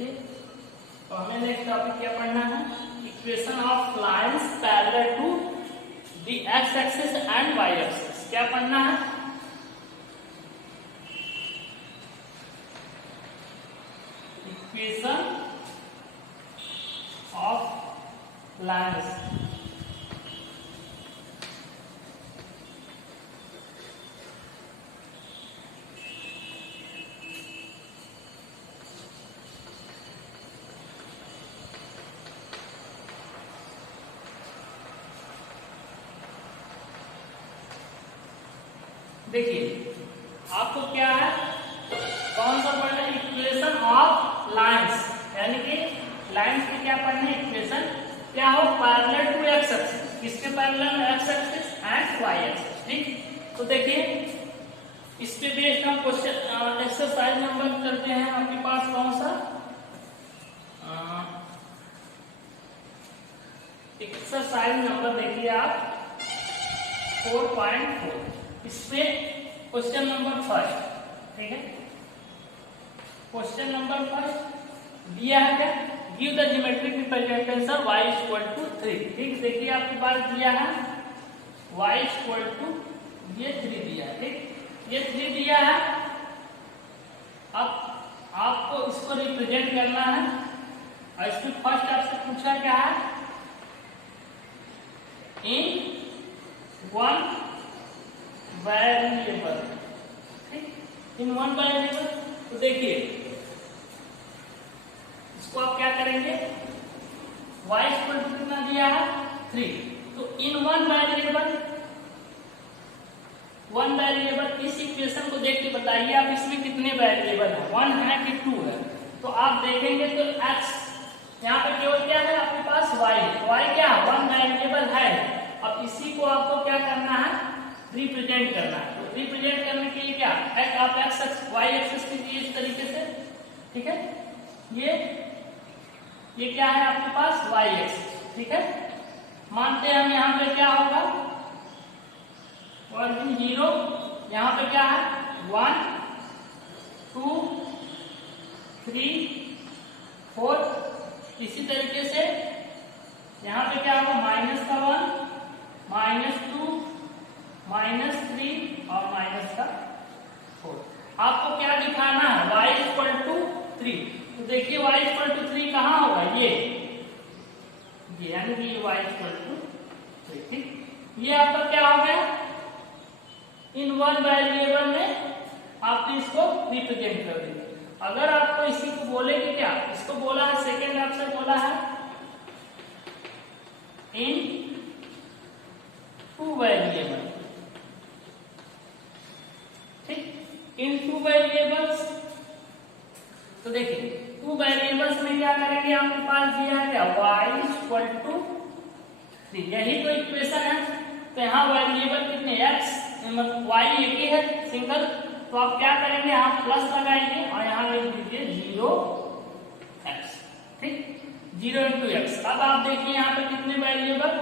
देखिए, तो हमें नेक्स्ट टॉपिक क्या पढ़ना है, equation of lines parallel to the X axis and Y axis. क्या पढ़ना है, इक्वेशन ऑफ लाइंस देखिए आपको क्या है, कौन सा पढ़ना है, इक्वेशन ऑफ लाइंस, यानी कि लाइंस की क्या पढ़ना है, इक्वेशन क्या हो, पैरेलल टू एक्स एक्सिस, किसके parallel, X axis and Y axis. ठीक, तो देखिए इस पे बेस्ड हम क्वेश्चन एक्सरसाइज नंबर करते हैं आपके पास कौन सा, एक्सरसाइज नंबर देखिए आप 4.4, इसमें क्वेश्चन नंबर फर्स्ट, ठीक है, क्वेश्चन नंबर फर्स्ट दिया है क्या, give the geometric representation y equal to 3। ठीक, देखिए आपके पास दिया है y इक्वल टू ये 3 दिया है, ठीक, ये 3 दिया है। अब आपको इसको रिप्रेजेंट करना है और इसमें फर्स्ट आपसे पूछा क्या है, इन वन वेरिएबल, ठीक, इन वन वेरिएबल। तो देखिए इसको आप क्या करेंगे, y इक्वल टू कितना दिया है 3, तो इन वन वेरिएबल इस इक्वेशन को देख के बताइए आप इसमें कितने वेरिएबल है, 1 है कि 2 है। तो आप देखेंगे तो x यहाँ पे केवल क्या है आपके पास y क्या है, 1 वेरिएबल है। अब इसी को आपको क्या करना है, रिप्रेजेंट करना है। तो रिप्रेजेंट करने के लिए क्या, आप एक्स वाई एक्सिस कीजिए इस तरीके से, ठीक है, ये क्या है आपके पास वाई एक्सिस, ठीक है। मानते हैं हम यहाँ पे क्या होगा, ओरिजिन 0, यहाँ पे क्या है 1 2 3 4, इसी तरीके से यहाँ पे क्या होगा माइनस का 1 -2 -3 और -4। आपको क्या दिखाना है, y इक्वल टू 3। तो देखिए y इक्वल टू 3 कहाँ होगा, ये यानी कि y इक्वल टू 3, ठीक। ये आपका क्या हो गया, इन वन वेरिएबल में आपने इसको रिप्रेजेंट कर दिया। अगर आपको इसी को बोले कि क्या, इसको बोला है सेकेंड ऑप्शन बोला है इन टू वेरिएबल, ठीक, इन टू वेरिएबल्स। तो देखिए 2 वेरिएबल्स में क्या करेंगे, आपके पास दिया है क्या y इक्वल टू 3, यही तो इक्वेशन है। तो यहाँ वेरिएबल कितने x, मतलब y एक ही है सिंगल, तो आप क्या करेंगे, यहाँ प्लस लगाएंगे और यहाँ लिख दीजिए 0x, ठीक, 0 इंटू एक्स। अब आप देखिए यहाँ पे कितने वेरिएबल,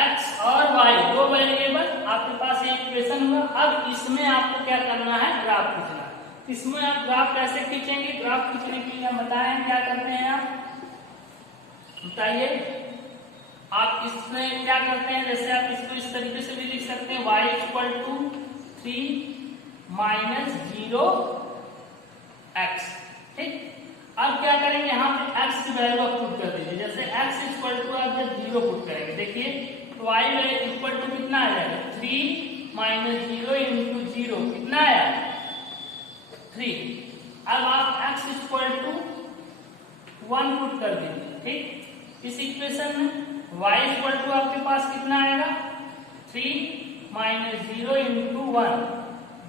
x और y, 2 वेरिएबल आपके पास ये इक्वेशन हुआ। अब इसमें आपको क्या करना है, ग्राफ खींचना। इसमें आप ग्राफ कैसे खींचेंगे, ग्राफ खींचने के लिए हम बताएं क्या करते हैं, आप बताइए। आप इसमें क्या करते हैं, जैसे आप इसको इस तरीके से भी लिख सकते हैं, y इक्वल टू 3 -0 x, ठीक। अब क्या करेंगे, यहाँ पे x की वैल्यू आप पुट कर दीजिए। जैसे x इक्वल टू आप जब 0 पुट करेंगे, देखिए तो y इक्वल टू कितना आ जाएगा, 3 -0 इंटू 0 कितना आया 3। अब आप x इक्वल टू 1 पुट कर दीजिए, ठीक। इस इक्वेशन में y इक्वल टू आपके पास कितना आएगा, 3 -0 इंटू 1,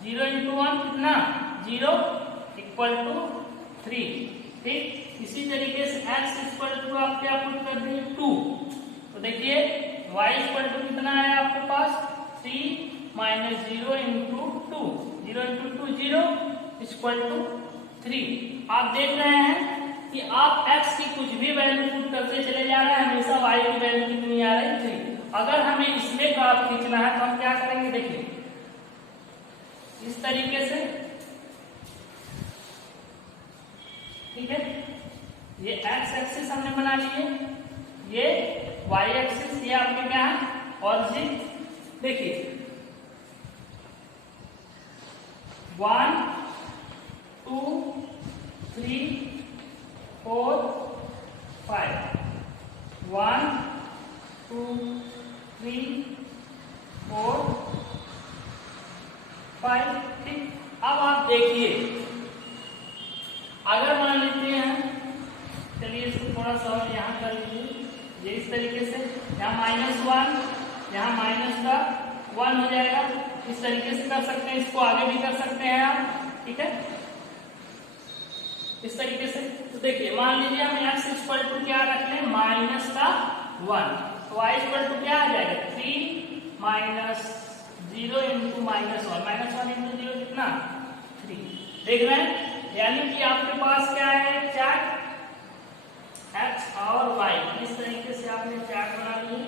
0 इंटू 1 कितना 0 इक्वल टू 3, ठीक। इसी तरीके से x इक्वल टू आप क्या पुट कर दिए 2। तो देखिए y इक्वल टू कितना है आपके पास, 3 -0 इंटू 2, 0 इंटू 2 0 इक्वल टू 3। आप देख रहे हैं कि आप x की कुछ भी वैल्यू पुट करते चले जा रहे हैं, हमेशा y की वैल्यू कितनी आ रही है 3। अगर हमें इसमें ग्राफ खींचना है तो हम क्या करेंगे, देखिए इस तरीके से, ठीक है। ये एक्स एक्सिस हमने बना लिए, ये वाई एक्सिस, ये आपके क्या है ऑरिजिन। देखिए 1 2 3 4 5 1 2 3 4 5। ठीक, अब आप देखिए अगर मान लेते हैं, चलिए इसको थोड़ा सा और यहाँ कर लीजिए, ये इस तरीके से यहाँ -1 यहाँ माइनस का 1 हो जाएगा, इस तरीके से कर सकते हैं, इसको आगे भी कर सकते हैं आप। ठीक है, इस तरीके से। तो देखिए मान लीजिए हम x इक्वल टू क्या रख लें माइनस का 1, तो y इक्वल टू क्या आ जाएगा 3 माइनस 0 इंटू -1, -1 इंटू 0 कितना 3। देख रहे हैं, यानी कि आपके पास क्या है चार्ट x और y, इस तरीके से आपने चार्ट बना लिया।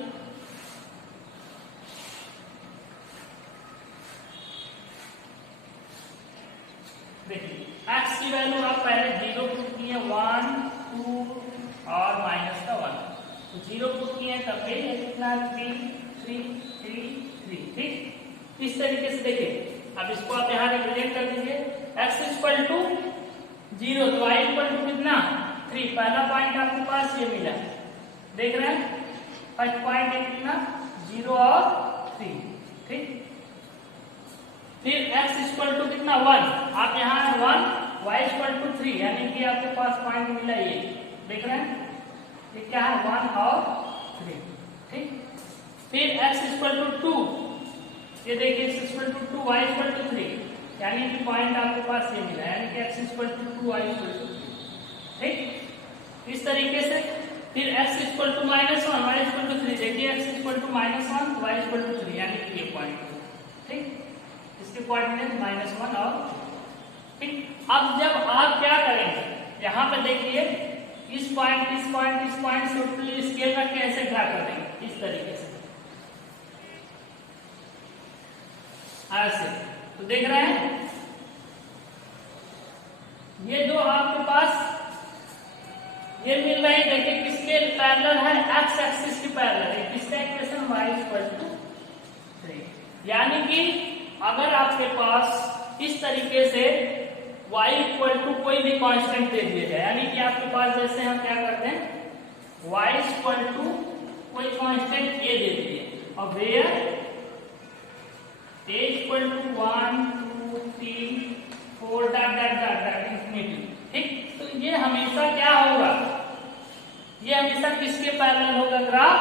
देखिए x की वैल्यू आप पहले 0 पुट किए 1 2 और माइनस का 1, तो 0 पुट किए तब भी कितना 3 3 3 3। ठीक, इस तरीके से देखिए अब इसको आप यहाँ रिप्रेजेंट कर दीजिए, x इक्वल टू 0 तो y इक्वल टू कितना 3। पहला पॉइंट आपके पास ये मिला, देख रहे हैं फर्स्ट पॉइंट है कितना 0 और 3। ठीक, फिर x इक्वल टू कितना 1, आप यहाँ 1 y इक्वल टू 3, यानी कि आपके पास पॉइंट मिला ये, देख रहे हैं ये क्या है 1 और 3। ठीक, फिर x इक्वल टू 2, ये देखिए x equal to 2 y equal to 3, यानी कि पॉइंट आपके पास ये मिला, यानी कि x equal to 2 y equal to 3। ठीक, इस तरीके से फिर x equal to -1 y equal to 3, देखिए x equal to -1 y equal to 3, यानी कि ये पॉइंट। ठीक, इसके कोऑर्डिनेट -1 और। ठीक, अब जब आप क्या करेंगे यहाँ पे देखिए इस पॉइंट इस पॉइंट इस पॉइंट से स्केल रख के ऐसे ड्रा कर देंगे इस तरीके से ऐसे। तो देख रहे हैं ये जो आपके पास ये मिल रहा है, देखिए किसके पैरेलल है x एक्सिस की पैरेलल है, किसका इक्वेशन y इक्वल टू 3। यानी कि अगर आपके पास इस तरीके से y इक्वल टू कोई भी कांस्टेंट दे दिया जाए, यानी कि आपके पास जैसे हम क्या करते हैं y इक्वल टू कोई कांस्टेंट a दे दिए और where a equal to 1 2 3 4 dot dot dot dot infinity. ठीक, तो ये हमेशा क्या होगा, ये हमेशा किसके पैरेलल होगा ग्राफ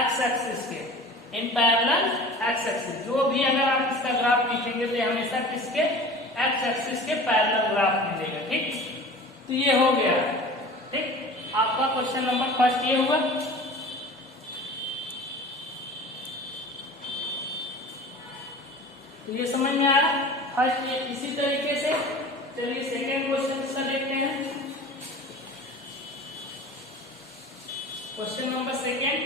x एक्सिस के, इन पैरेलल x एक्सिस। जो भी अगर आप इसका ग्राफ खींचेंगे तो हमेशा किसके x एक्सिस के पैरेलल ग्राफ मिलेगा। ठीक, तो ये हो गया। ठीक, आपका क्वेश्चन नंबर फर्स्ट ये हुआ। तो ये समझ में आया फर्स्ट। ये इसी तरीके से चलिए सेकेंड क्वेश्चन इसका देखते हैं। Question number second,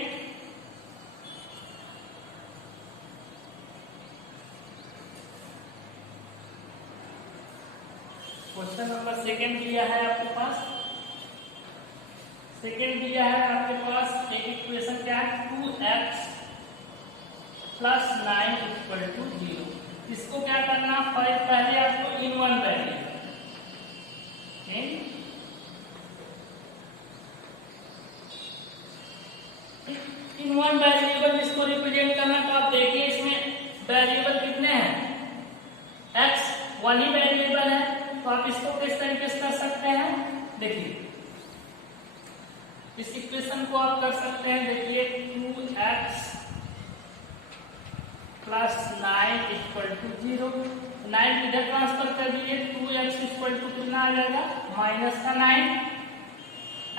question number second दिया है आपके पास, सेकेंड दिया है आपके पास एक इक्वेशन क्या है 2x प्लस 9 इक्वल टू 0। इसको क्या करना, पहले आपको in one value in one variable इसको रिप्रेजेंट करना। तो आप देखिए इसमें वेरिएबल कितने हैं x, 1 ही वेरिएबल है, तो आप इसको किस तरीके से कर सकते हैं, देखिए इस इक्वेशन को आप कर सकते हैं। देखिए 2x प्लस 9 इक्वल टू 0, 9 इधर ट्रांसफर कर दीजिए, 2x इक्वल टू कितना आ जाएगा माइनस का 9,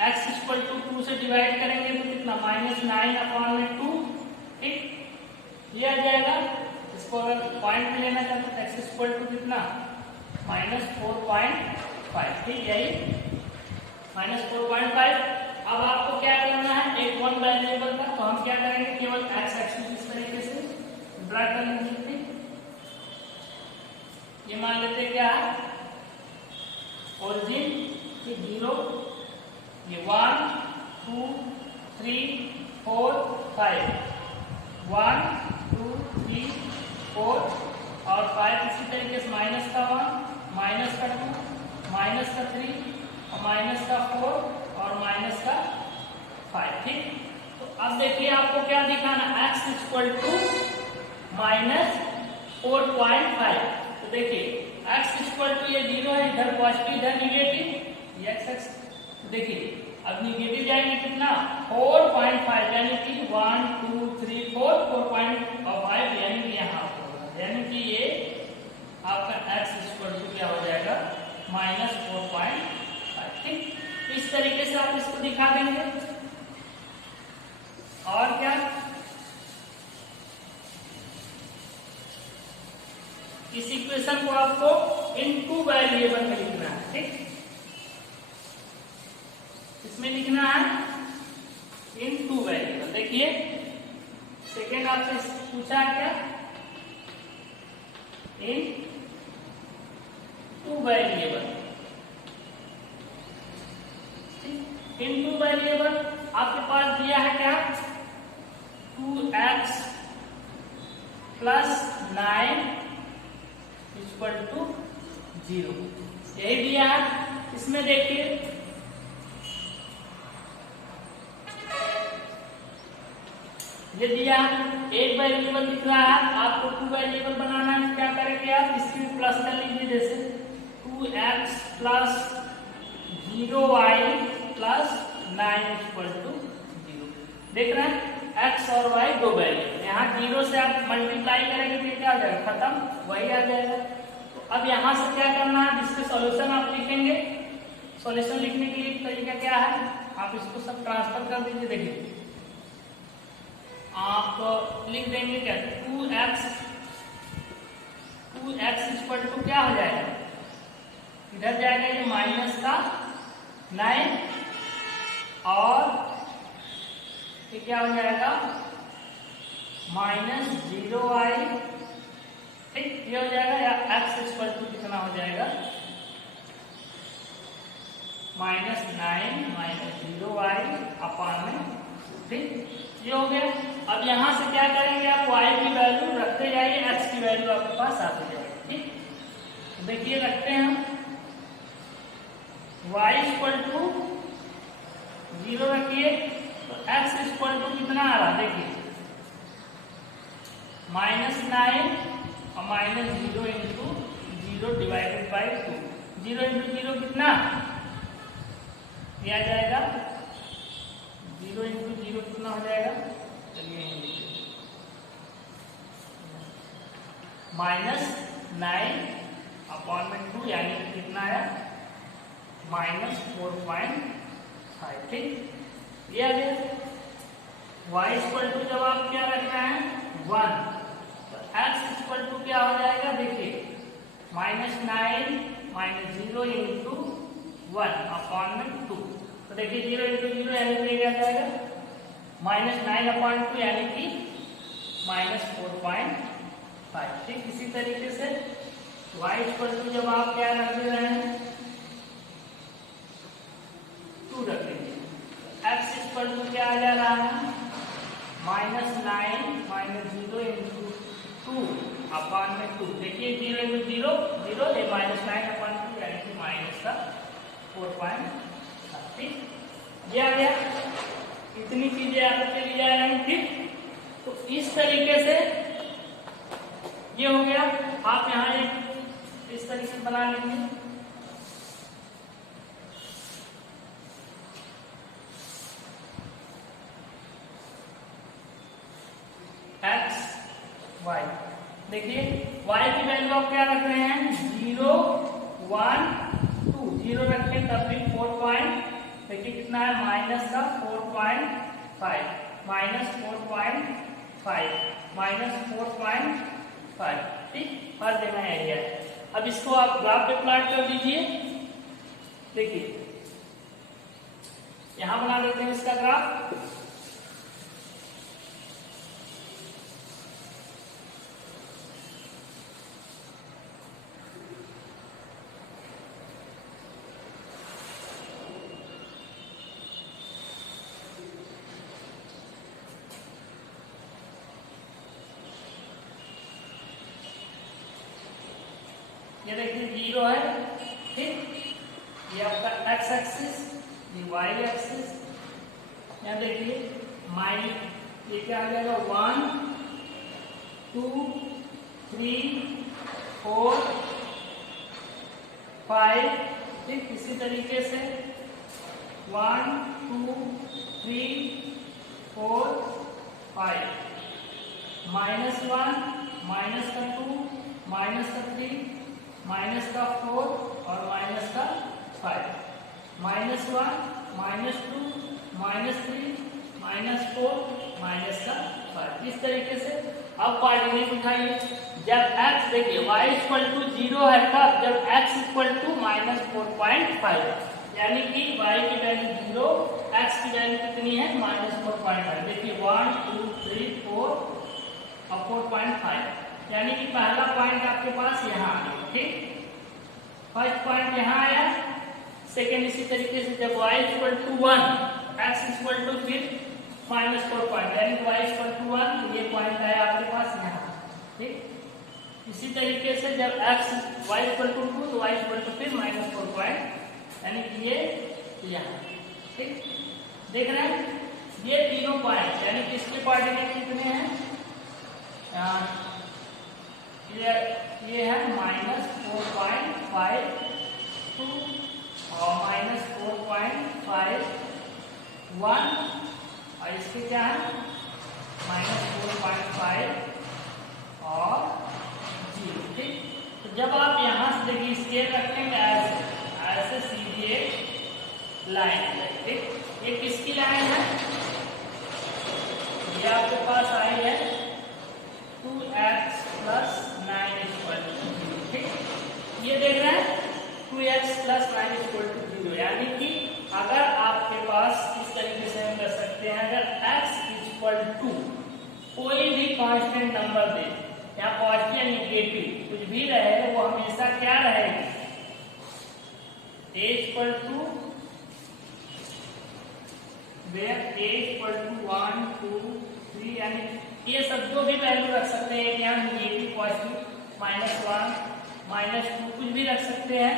x इक्वल टू 2 से डिवाइड करेंगे तो कितना -9 अपॉन में 2। ठीक, ये आ जाएगा। इसको अगर पॉइंट में लेना चाहते हैं x इक्वल टू कितना -4.5। ठीक, यही -4.5। अब आपको क्या करना है एक वन वेरिएबल का, तो हम क्या करेंगे केवल x एक्सिस इस तरीके से ड्रा कर लेंगे। ये मान लेते क्या है ओरिजिन 0 ये 1 2 3 4 5, 1 2 3 4 और 5, इसी तरीके से माइनस का 1, माइनस का 2, माइनस का 3 और माइनस का 4 और माइनस का 5। ठीक, तो अब देखिए आपको क्या दिखाना, x इक्वल टू माइनस 4.5। तो देखिए x इक्वल टू ये 0 है, इधर पॉजिटिव इधर निगेटिव, ये x देखिए अब निगेटिव जाएंगे कितना 4.5, यानी कि 1 2 3 4 4.5, यानी कि यहाँ यानी कि ये आपका x इक्वल टू क्या हो जाएगा माइनस 4.5। ठीक, इस तरीके से आप इसको दिखा देंगे। और क्या, इस इक्वेशन को आपको इन टू वेरिएबल में लिखना है। ठीक, इसमें लिखना है इन टू वेरिएबल। देखिए सेकेंड आपसे पूछा क्या, इन टू वेरिएबल। इन टू वेरिएबल आपके पास दिया है क्या 2x प्लस 9 इक्वल टू 0, यही दिया है। इसमें देखिए ये दिया एक वेरिएबल दिख रहा है, आपको टू वेरिएबल बनाना है, क्या करेंगे आप इसकी प्लस कर लीजिए, जैसे 2x plus 0y plus 9 equal to 0। देख रहे हैं x और y दो वैल्यू, यहाँ 0 से आप मल्टीप्लाई करेंगे तो क्या आ जाएगा खत्म, वही आ जाएगा। तो अब यहाँ से क्या करना है, जिसके सॉल्यूशन आप लिखेंगे, सॉल्यूशन लिखने के लिए तरीका क्या है, आप इसको सब ट्रांसफर कर दीजिए। देखिए आप लिख देंगे क्या 2x इक्वल टू क्या हो जाएगा, इधर जाएगा ये माइनस का 9 और ये क्या हो जाएगा माइनस 0y। ठीक, ये हो जाएगा, या x इक्वल टू कितना हो जाएगा माइनस 9 माइनस 0y अपान में। ठीक, ये हो गया। अब यहां से क्या करेंगे, आप y की वैल्यू रखते जाइए, x की वैल्यू आपके पास आती जाएगी। ठीक, तो देखिए रखते हैं हम y इक्वल टू 0 रखिए, तो x इक्वल टू कितना आ रहा, देखिए माइनस 9 और minus 0 into 0 divided by 2, 0 into 0 कितना दिया जाएगा, 0 इंटू 0 कितना हो जाएगा, चलिए माइनस 9 अपॉन में 2, यानी कि कितना आया माइनस 4.5। ठीक, ये आ गया। y इक्वल टू जब आप क्या रखना है 1, तो x इक्वल टू क्या हो जाएगा, देखिए माइनस 9 माइनस 0 इंटू 1 अपॉन में 2, तो देखिए 0 इंटू 0 यानी कि क्या जाएगा माइनस 9 अपॉन 2, यानी कि माइनस 4.5। ठीक, इसी तरीके से y इक्वल टू जब आप क्या रख दे रहे हैं 2 रखेंगे, x इक्वल टू क्या आ जा रहा है माइनस 9 माइनस 0 इंटू 2 अपॉन में 2, देखिए 0 इंटू 0 0, ये माइनस 9 अपॉन 2, यानी कि माइनस का 4.5। ठीक, ये आ गया। इतनी चीजें आपके लिए आ रही। ठीक, तो इस तरीके से ये हो गया। आप यहाँ एक इस तरीके से बना लेंगे, x y। देखिए y की वैल्यू आप क्या रख रहे हैं 0 1 2, 0 रखें तब भी 4. देखिए कितना है माइनस का 4.5, माइनस 4.5, माइनस 4.5। ठीक, हर जगह एरिया है। अब इसको आप ग्राफ पे प्लॉट कर दीजिए। देखिए यहां बना देते हैं इसका ग्राफ। 0 है, ठीक। ये आपका x एक्सिस, ये y एक्सिस। यहाँ देखिए ये क्या आ जाएगा 1 2 3 4 5, ठीक। इसी तरीके से 1 2 3 4 5, -1 -2 -3 -4 और -5, -1 -2 -3 -4 -5। इस तरीके से अब कोऑर्डिनेट उठाइए। जब x देखिए y इक्वल टू 0 है तब जब x इक्वल टू -4.5, यानी कि y की वैल्यू 0, x की वैल्यू कितनी है -4.5। देखिए 1 2 3 4 और 4.5, यानी कि पहला पॉइंट आपके पास यहाँ आ गया, ठीक। फर्स्ट पॉइंट यहाँ आया, सेकेंड इसी तरीके से जब y equal to 1, x equal to फिर -4, यानी कि y इक्वल टू 1, ये पॉइंट आया आपके पास यहाँ, ठीक। इसी तरीके से जब y इक्वल टू 2 तो y इक्वल टू फिर -4, यानी कि ये यहाँ, ठीक। देख रहे हैं ये तीनों पॉइंट, यानी कि इसके कोऑर्डिनेट कितने हैं, ये है -4.52 और -4.51 और इसके क्या है -4.5 और 0, ठीक। तो जब आप यहाँ से देखिए स्केल रखेंगे ऐसे सीधी एक लाइन है, ठीक। ये किसकी लाइन है, ये आपके पास आई है 2x + 9 = 0, ठीक। ये देख रहे हैं 2x + 9 = 0, यानी कि अगर आपके पास इस तरीके से हम कर सकते हैं, अगर x = कोई भी कांस्टेंट नंबर दे, या पॉजिटिव या नेगेटिव कुछ भी रहे, वो हमेशा क्या रहेगी, a = a = 1 2 3, यानी ये सब जो भी वैल्यू रख सकते हैं, यहाँ नेगेटिव पॉजिटिव -1 -2 कुछ भी रख सकते हैं।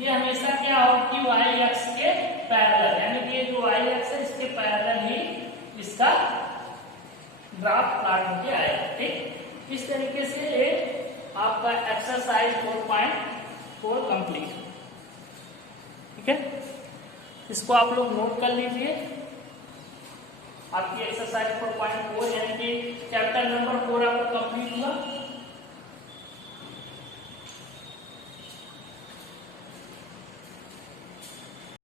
ये हमेशा क्या हो कि y अक्ष के पैरेलल, यानी कि ये जो y अक्ष है इसके पैरेलल ही इसका ग्राफ प्लॉट होके आएगा, ठीक। इस तरीके से ये आपका एक्सरसाइज 4.4 कंप्लीट, ठीक है। इसको आप लोग नोट कर लीजिए। आपकी एक्सरसाइज 4.4 यानी कि चैप्टर नंबर 4 आपका कंप्लीट हुआ।